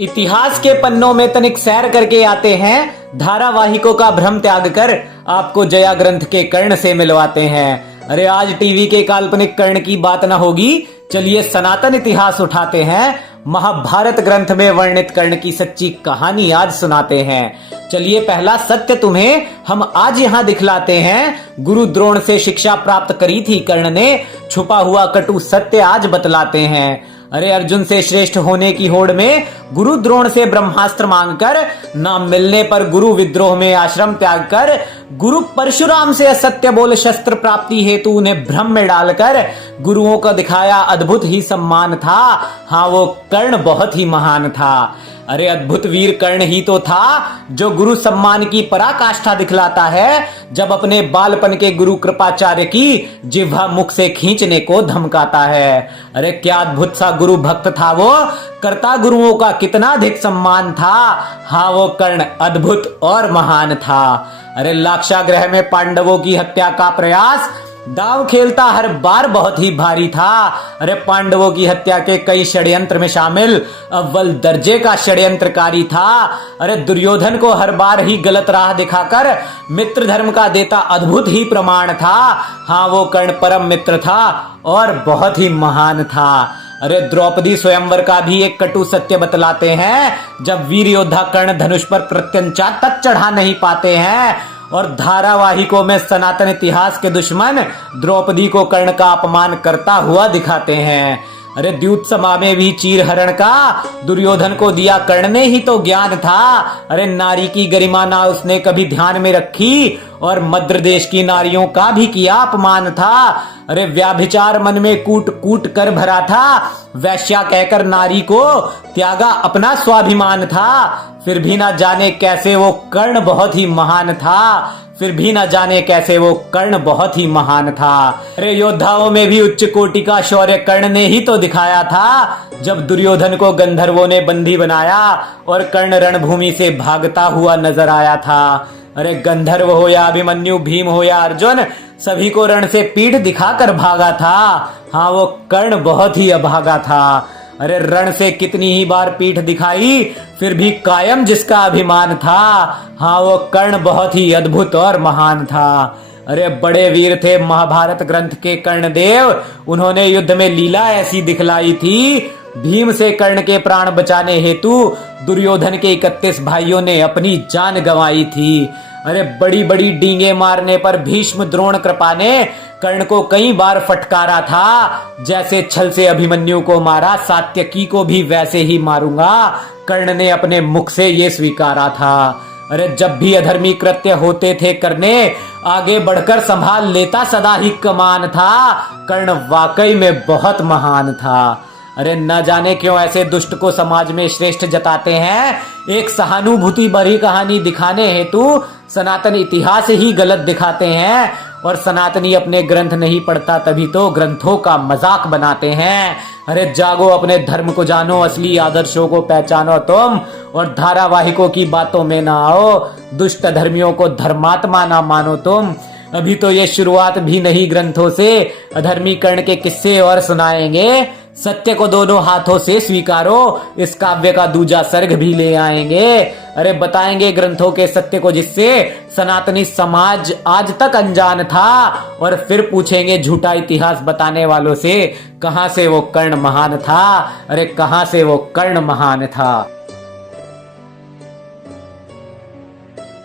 इतिहास के पन्नों में तनिक सैर करके आते हैं, धारावाहिकों का भ्रम त्याग कर आपको जया ग्रंथ के कर्ण से मिलवाते हैं। अरे आज टीवी के काल्पनिक कर्ण की बात ना होगी, चलिए सनातन इतिहास उठाते हैं, महाभारत ग्रंथ में वर्णित कर्ण की सच्ची कहानी आज सुनाते हैं। चलिए पहला सत्य तुम्हें हम आज यहाँ दिखलाते हैं। गुरु द्रोण से शिक्षा प्राप्त करी थी कर्ण ने, छुपा हुआ कटु सत्य आज बतलाते हैं। अरे अर्जुन से श्रेष्ठ होने की होड़ में गुरु द्रोण से ब्रह्मास्त्र मांगकर, ना मिलने पर गुरु विद्रोह में आश्रम त्याग कर, गुरु परशुराम से असत्य बोल शस्त्र प्राप्ति हेतु उन्हें भ्रम में डालकर गुरुओं का दिखाया अद्भुत ही सम्मान था। हाँ वो कर्ण बहुत ही महान था। अरे अद्भुत वीर कर्ण ही तो था जो गुरु सम्मान की पराकाष्ठा दिखलाता है, जब अपने बालपन के गुरु कृपाचार्य की जिह्वा मुख से खींचने को धमकाता है। अरे क्या अद्भुत सा गुरु भक्त था वो, करता गुरुओं का कितना अधिक सम्मान था। हाँ वो कर्ण अद्भुत और महान था। अरे लाक्षागृह में पांडवों की हत्या का प्रयास दांव खेलता हर बार बहुत ही भारी था। अरे पांडवों की हत्या के कई षड्यंत्र में शामिल अव्वल दर्जे का षड्यंत्रकारी था। अरे दुर्योधन को हर बार ही गलत राह दिखाकर मित्र धर्म का देता अद्भुत ही प्रमाण था। हाँ वो कर्ण परम मित्र था और बहुत ही महान था। अरे द्रौपदी स्वयंवर का भी एक कटु सत्य बतलाते हैं, जब वीर योद्धा कर्ण धनुष पर प्रत्यंचा तक चढ़ा नहीं पाते हैं और धारावाहिकों में सनातन इतिहास के दुश्मन द्रौपदी को कर्ण का अपमान करता हुआ दिखाते हैं। अरे द्यूत सभा में भी चीर हरण का दुर्योधन को दिया कर्ण ने ही तो ज्ञान था। अरे नारी की गरिमा ना उसने कभी ध्यान में रखी और मद्र देश की नारियों का भी किया अपमान था। अरे व्याभिचार मन में कूट कूट कर भरा था, वैश्या कहकर नारी को त्यागा अपना स्वाभिमान था। फिर भी ना जाने कैसे वो कर्ण बहुत ही महान था, फिर भी ना जाने कैसे वो कर्ण बहुत ही महान था। अरे योद्धाओं में भी उच्च कोटि का शौर्य कर्ण ने ही तो दिखाया था, जब दुर्योधन को गंधर्वों ने बंदी बनाया और कर्ण रणभूमि से भागता हुआ नजर आया था। अरे गंधर्व हो या अभिमन्यु, भीम हो या अर्जुन, सभी को रण से पीठ दिखाकर भागा था। हाँ वो कर्ण बहुत ही अभागा था। अरे रण से कितनी ही बार पीठ दिखाई, फिर भी कायम जिसका अभिमान था। हाँ वो कर्ण बहुत ही अद्भुत और महान था। अरे बड़े वीर थे महाभारत ग्रंथ के कर्ण देव, उन्होंने युद्ध में लीला ऐसी दिखलाई थी, भीम से कर्ण के प्राण बचाने हेतु दुर्योधन के 31 भाइयों ने अपनी जान गंवाई थी। अरे बड़ी बड़ी डींगे मारने पर भीष्म द्रोण कृपा ने कर्ण को कई बार फटकारा था, जैसे छल से अभिमन्यु को मारा सात्यकी को भी वैसे ही मारूंगा, कर्ण ने अपने मुख से ये स्वीकारा था। अरे जब भी अधर्मी कृत्य होते थे करने, आगे बढ़कर संभाल लेता सदा ही कमान था, कर्ण वाकई में बहुत महान था। अरे न जाने क्यों ऐसे दुष्ट को समाज में श्रेष्ठ जताते हैं, एक सहानुभूति भरी कहानी दिखाने हेतु सनातन इतिहास ही गलत दिखाते हैं और सनातनी अपने ग्रंथ नहीं पढ़ता तभी तो ग्रंथों का मजाक बनाते हैं। अरे जागो, अपने धर्म को जानो, असली आदर्शों को पहचानो तुम और धारावाहिकों की बातों में ना आओ, दुष्ट धर्मियों को धर्मात्मा ना मानो तुम। अभी तो ये शुरुआत भी नहीं, ग्रंथों से अधर्मी कर्ण के किस्से और सुनाएंगे। सत्य को दोनों हाथों से स्वीकारो, इस काव्य का दूजा सर्ग भी ले आएंगे। अरे बताएंगे ग्रंथों के सत्य को जिससे सनातनी समाज आज तक अनजान था, और फिर पूछेंगे झूठा इतिहास बताने वालों से, कहां से वो कर्ण महान था। अरे कहां से वो कर्ण महान था।